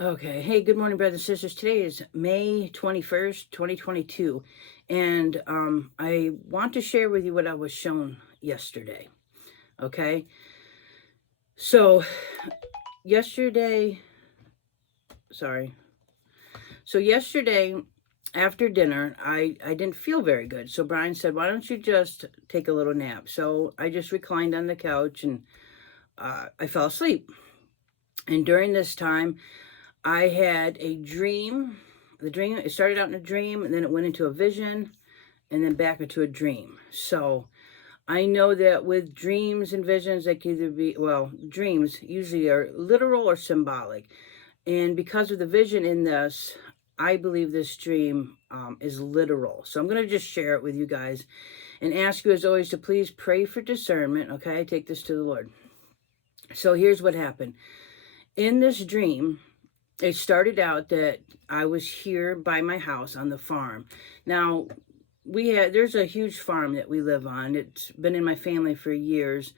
Okay. Hey, good morning, brothers and sisters. Today is May 21st, 2022. And I want to share with you what I was shown yesterday. Okay. So, yesterday, sorry. So, yesterday after dinner, I didn't feel very good. So, Brian said, why don't you just take a little nap? So, I just reclined on the couch and I fell asleep. And during this time, I had a dream. The dream, it started out in a dream and then it went into a vision and then back into a dream. So I know that with dreams and visions, they can either be, well, dreams usually are literal or symbolic. And because of the vision in this, I believe this dream is literal. So I'm going to just share it with you guys and ask you, as always, to please pray for discernment. Okay, take this to the Lord. So here's what happened. In this dream, it started out that I was here by my house on the farm. Now, there's a huge farm that we live on. It's been in my family for years.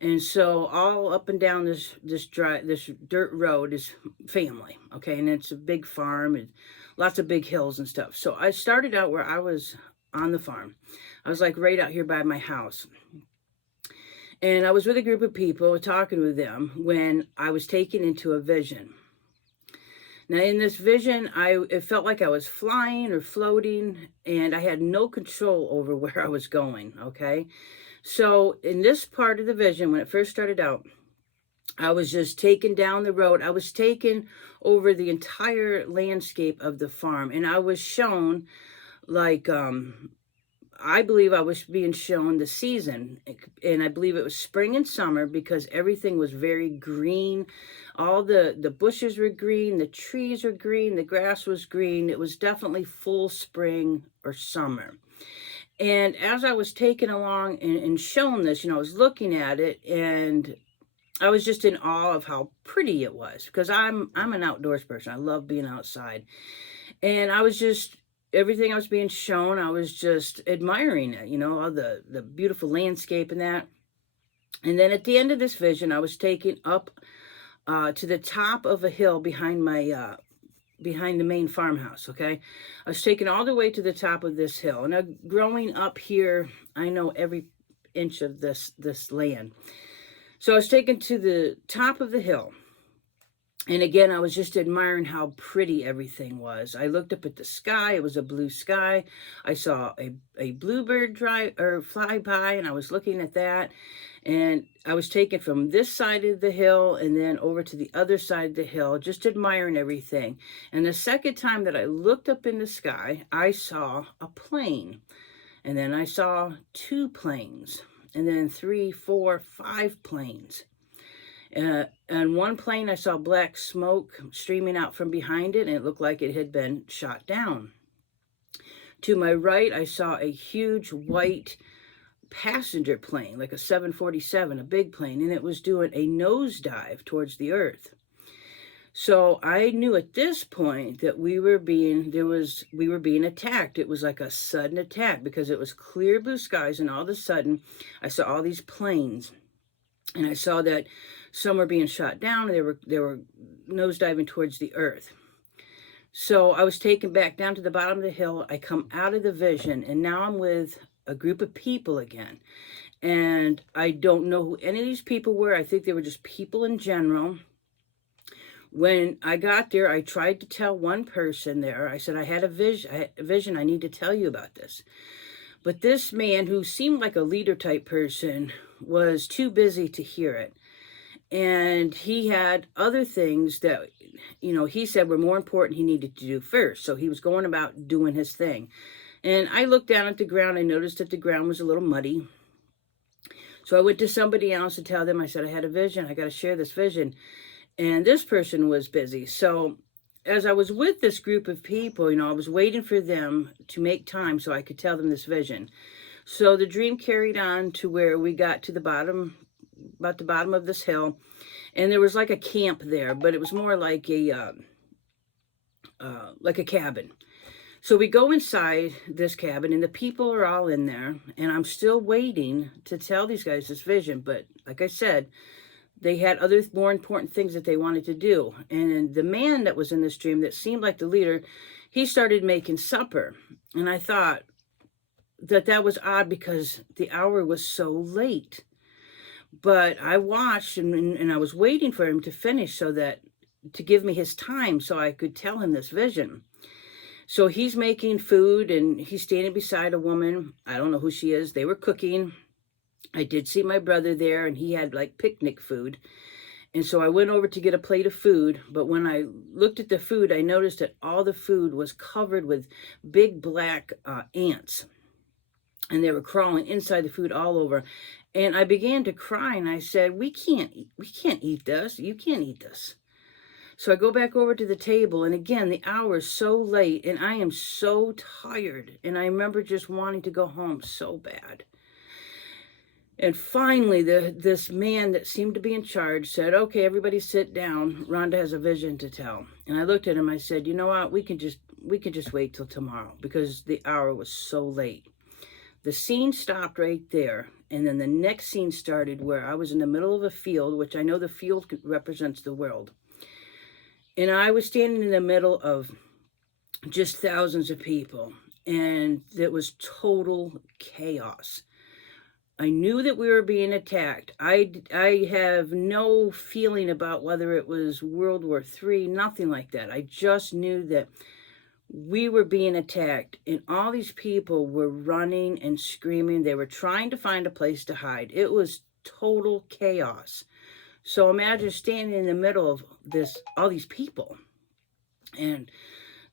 And so all up and down this dirt road is family, okay? And it's a big farm and lots of big hills and stuff. So I started out where I was on the farm. I was like right out here by my house. And I was with a group of people talking with them when I was taken into a vision. Now, in this vision, it felt like I was flying or floating, and I had no control over where I was going, okay? So in this part of the vision, when it first started out, I was just taken down the road. I was taken over the entire landscape of the farm, and I was shown like I believe I was being shown the season, and I believe it was spring and summer because everything was very green. All the bushes were green, the trees were green, the grass was green. It was definitely full spring or summer. And as I was taken along and shown this, I was looking at it and I was just in awe of how pretty it was because I'm an outdoors person. I love being outside. And I was just everything I was being shown, I was just admiring it, all the beautiful landscape and that. And then at the end of this vision, I was taken up to the top of a hill behind behind the main farmhouse, okay? I was taken all the way to the top of this hill. And now growing up here, I know every inch of this land. So I was taken to the top of the hill. And again, I was just admiring how pretty everything was. I looked up at the sky. It was a blue sky. I saw a bluebird fly by, and I was looking at that. And I was taken from this side of the hill and then over to the other side of the hill, just admiring everything. And the second time that I looked up in the sky, I saw a plane. And then I saw two planes. And then 3, 4, 5 planes. And one plane, I saw black smoke streaming out from behind it, and it looked like it had been shot down. To my right, I saw a huge white passenger plane, like a 747, a big plane, and it was doing a nosedive towards the earth. So I knew at this point that we were being attacked. It was like a sudden attack because it was clear blue skies, and all of a sudden, I saw all these planes, and I saw that some were being shot down, and they were nosediving towards the earth. So I was taken back down to the bottom of the hill. I come out of the vision, and now I'm with a group of people again. And I don't know who any of these people were. I think they were just people in general. When I got there, I tried to tell one person there. I said, I had a vision. I need to tell you about this. But this man, who seemed like a leader type person, was too busy to hear it. And he had other things that, he said were more important he needed to do first. So he was going about doing his thing. And I looked down at the ground. I noticed that the ground was a little muddy. So I went to somebody else to tell them, I said, I had a vision. I got to share this vision. And this person was busy. So as I was with this group of people, I was waiting for them to make time so I could tell them this vision. So the dream carried on to where we got to about the bottom of this hill, and there was like a camp there, but it was more like a cabin. So we go inside this cabin, and the people are all in there, and I'm still waiting to tell these guys this vision. But like I said, they had other more important things that they wanted to do. And the man that was in this dream that seemed like the leader, he started making supper. And I thought that was odd because the hour was so late. But I watched and I was waiting for him to finish to give me his time so I could tell him this vision. So he's making food and he's standing beside a woman. I don't know who she is. They were cooking. I did see my brother there and he had like picnic food. And so I went over to get a plate of food. But when I looked at the food, I noticed that all the food was covered with big black ants. And they were crawling inside the food all over. And I began to cry and I said, we can't eat this. You can't eat this. So I go back over to the table, and again, the hour is so late, and I am so tired. And I remember just wanting to go home so bad. And finally, this man that seemed to be in charge said, okay, everybody sit down. Rhonda has a vision to tell. And I looked at him, I said, you know what, we can just wait till tomorrow because the hour was so late. The scene stopped right there. And then the next scene started where I was in the middle of a field, which I know the field represents the world. And I was standing in the middle of just thousands of people, and it was total chaos. I knew that we were being attacked. I have no feeling about whether it was World War III, nothing like that. I just knew that we were being attacked, and all these people were running and screaming. They were trying to find a place to hide. It was total chaos. So imagine standing in the middle of all these people, and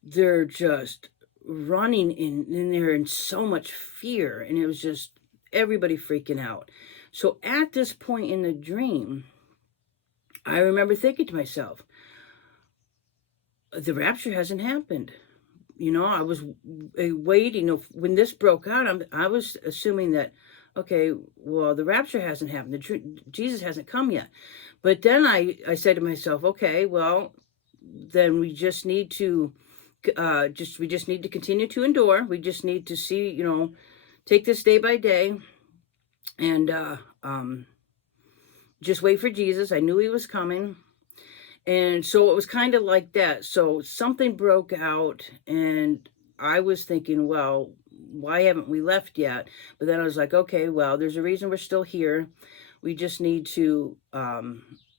they're just running and they're in so much fear, and it was just everybody freaking out. So at this point in the dream, I remember thinking to myself, the rapture hasn't happened. You know, I was waiting. When this broke out, I was assuming that, okay, well, the rapture hasn't happened. Jesus hasn't come yet. But then I said to myself, okay, well, then we just need to continue to endure. We just need to see, take this day by day, and just wait for Jesus. I knew he was coming. And so it was kind of like that. So something broke out, and I was thinking, well, why haven't we left yet? But then I was like, okay, well, there's a reason we're still here. We just need to,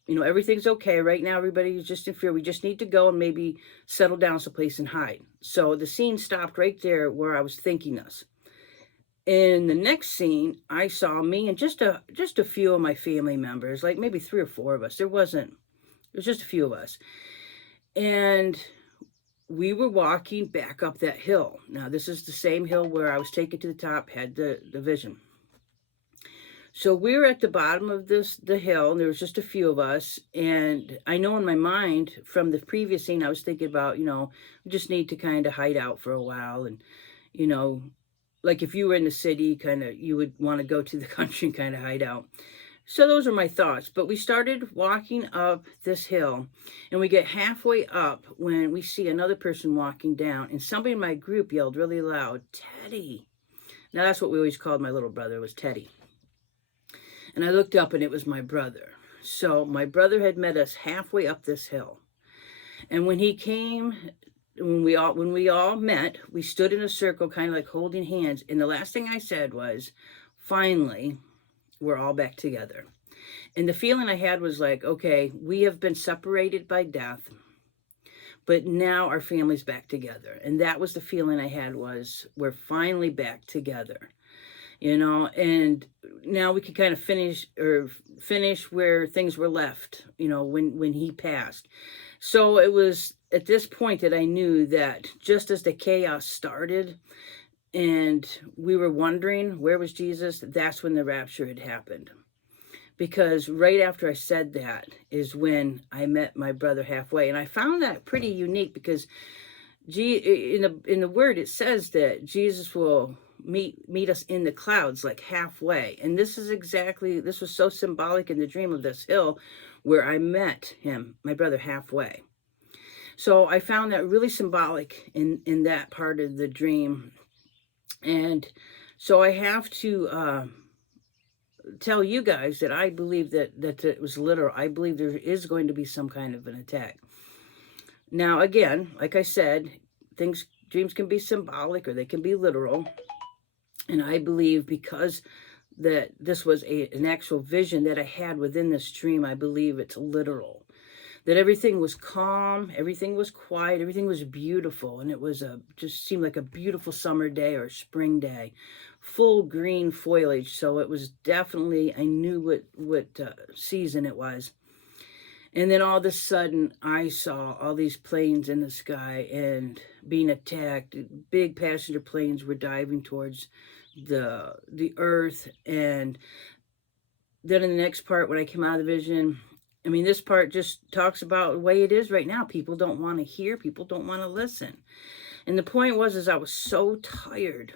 everything's okay. Right now, everybody's just in fear. We just need to go and maybe settle down someplace and hide. So the scene stopped right there where I was thinking this. In the next scene, I saw me and just a few of my family members, like maybe 3 or 4 of us. It was just a few of us. And we were walking back up that hill. Now, this is the same hill where I was taken to the top, had the vision. So we were at the bottom of the hill, and there was just a few of us. And I know in my mind from the previous scene, I was thinking about, we just need to kind of hide out for a while. And, like if you were in the city, you would want to go to the country and kind of hide out. So those are my thoughts. But we started walking up this hill, and we get halfway up when we see another person walking down, and somebody in my group yelled really loud, "Teddy." Now that's what we always called my little brother, was Teddy. And I looked up, and it was my brother. So my brother had met us halfway up this hill. And when he came, when we all met, we stood in a circle, kind of like holding hands. And the last thing I said was, finally, we're all back together. And the feeling I had was like, okay, we have been separated by death, but now our family's back together. And that was the feeling I had, was we're finally back together, and now we could kind of finish where things were left, when he passed. So it was at this point that I knew that just as the chaos started, and we were wondering, where was Jesus? That's when the rapture had happened. Because right after I said that is when I met my brother halfway. And I found that pretty unique because in the word, it says that Jesus will meet us in the clouds, like halfway. And this was so symbolic in the dream of this hill where I met him, my brother, halfway. So I found that really symbolic in that part of the dream. And so I have to tell you guys that I believe that it was literal. I believe there is going to be some kind of an attack. Now, again, like I said, dreams can be symbolic or they can be literal. And I believe because that this was an actual vision that I had within this dream, I believe it's literal. That everything was calm, everything was quiet, everything was beautiful, and it was just seemed like a beautiful summer day or spring day, full green foliage. So it was definitely, I knew what season it was. And then all of a sudden, I saw all these planes in the sky and being attacked. Big passenger planes were diving towards the earth. And then in the next part, when I came out of the vision, I mean, this part just talks about the way it is right now. People don't want to hear. People don't want to listen. And the point was, I was so tired.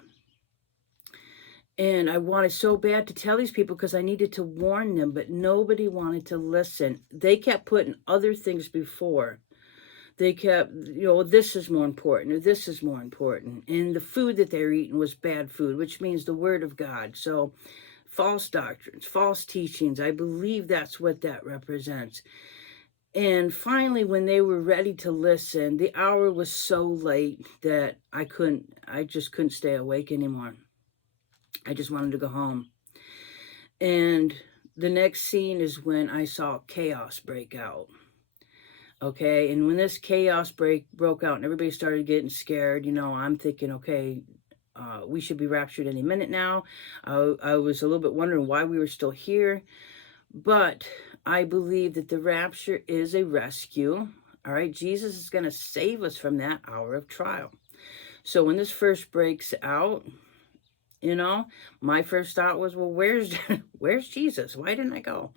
And I wanted so bad to tell these people because I needed to warn them, but nobody wanted to listen. They kept putting other things before. They kept, this is more important, or this is more important. And the food that they were eating was bad food, which means the word of God. So false doctrines, false teachings, I believe that's what that represents. And finally, when they were ready to listen, the hour was so late that I just couldn't stay awake anymore. I just wanted to go home. And the next scene is when I saw chaos break out. Okay, and when this chaos broke out and everybody started getting scared, I'm thinking, okay, we should be raptured any minute now. I was a little bit wondering why we were still here. But I believe that the rapture is a rescue. All right, Jesus is going to save us from that hour of trial. So when this first breaks out, my first thought was, well, where's Jesus? Why didn't I go?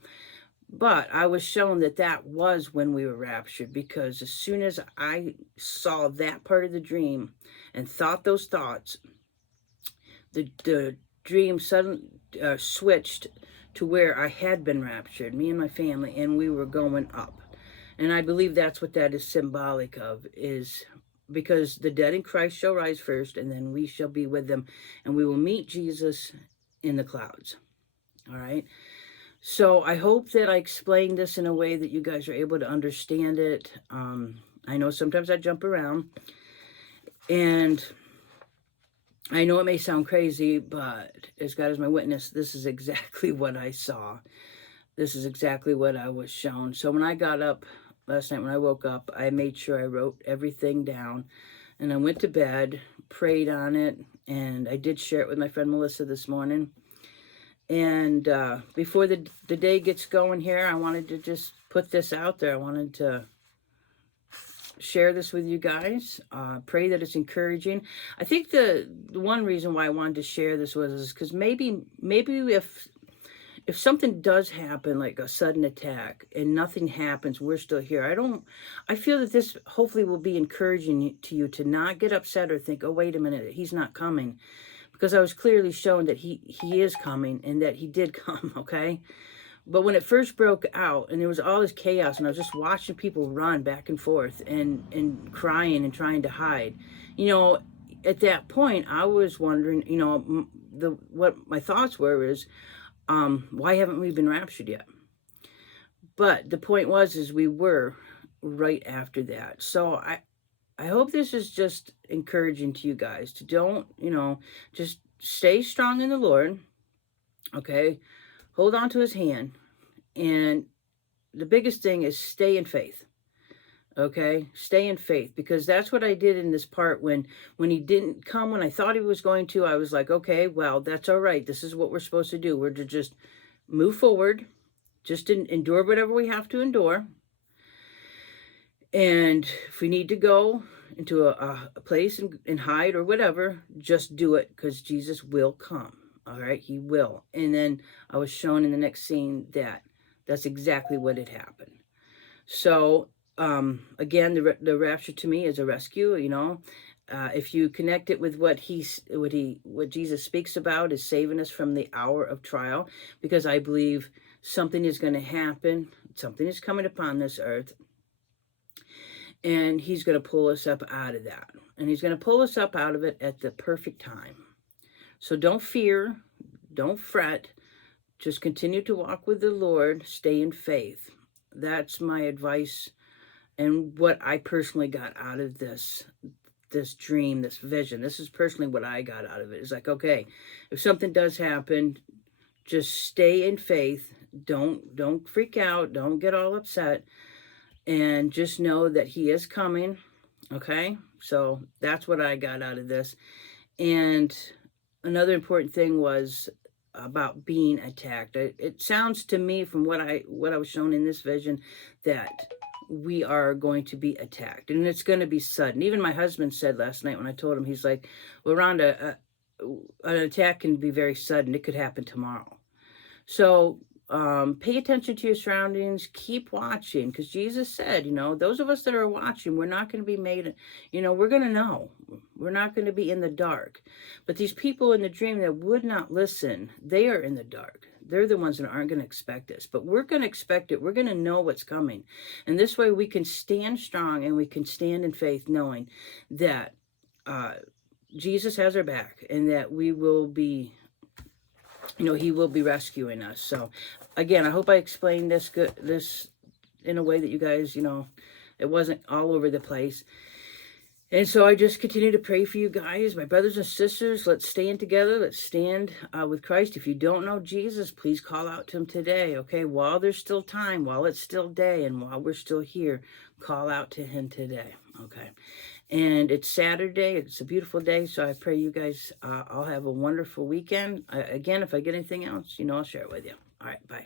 But I was shown that was when we were raptured, because as soon as I saw that part of the dream and thought those thoughts, the dream suddenly switched to where I had been raptured, me and my family, and we were going up. And I believe that's what that is symbolic of, is because the dead in Christ shall rise first, and then we shall be with them, and we will meet Jesus in the clouds. All right? So I hope that I explained this in a way that you guys are able to understand it. I know sometimes I jump around, and I know it may sound crazy, but as God is my witness, this is exactly what I saw. This is exactly what I was shown. So when I got up last night, when I woke up, I made sure I wrote everything down, and I went to bed, prayed on it, and I did share it with my friend Melissa this morning. And before the day gets going here, I wanted to just put this out there. I wanted to share this with you guys. Pray that it's encouraging. I think the one reason why I wanted to share this was because maybe if something does happen, like a sudden attack, and nothing happens, we're still here. I feel that this hopefully will be encouraging to you to not get upset or think, oh, wait a minute, he's not coming. Because I was clearly shown that he is coming and that he did come, okay? But when it first broke out and there was all this chaos and I was just watching people run back and forth and crying and trying to hide, at that point I was wondering, what my thoughts were is, why haven't we been raptured yet? But the point is we were right after that. So I hope this is just encouraging to you guys to don't, just stay strong in the Lord, okay? Hold on to his hand. And the biggest thing is stay in faith, okay? Stay in faith, because that's what I did in this part when he didn't come when I thought he was going to. I was like, okay, well, that's all right. This is what we're supposed to do. We're to just move forward, just endure whatever we have to endure. And if we need to go into a place and hide or whatever, just do it, because Jesus will come. All right, he will. And then I was shown in the next scene that that's exactly what had happened. So again, the rapture to me is a rescue. If you connect it with what Jesus speaks about, is saving us from the hour of trial, because I believe something is going to happen. Something is coming upon this earth. And he's going to pull us up out of that. And he's going to pull us up out of it at the perfect time. So don't fear. Don't fret. just continue to walk with the Lord, stay in faith. That's my advice and what I personally got out of this dream, this vision. This is personally what I got out of it. It's like, okay, if something does happen, just stay in faith. Don't freak out. Don't get all upset. And just know that he is coming. Okay? So that's what I got out of this. And another important thing was about being attacked. It sounds to me from what I was shown in this vision that we are going to be attacked, and it's going to be sudden. Even my husband said last night when I told him, he's like, well, Rhonda, an attack can be very sudden. It could happen tomorrow. So pay attention to your surroundings. Keep watching, because Jesus said, those of us that are watching, we're not going to be made, we're going to know. We're not going to be in the dark. But these people in the dream that would not listen, they are in the dark. They're the ones that aren't going to expect this. But we're going to expect it. We're going to know what's coming. And this way we can stand strong and we can stand in faith knowing that Jesus has our back and that we will be, he will be rescuing us. So again, I hope I explained this in a way that you guys, it wasn't all over the place. And so I just continue to pray for you guys, my brothers and sisters. Let's stand together. Let's stand with Christ. If you don't know Jesus, please call out to him today, okay? While there's still time, while it's still day, and while we're still here, call out to him today, okay? And it's Saturday. It's a beautiful day, so I pray you guys all have a wonderful weekend. Again, if I get anything else, I'll share it with you. All right, bye.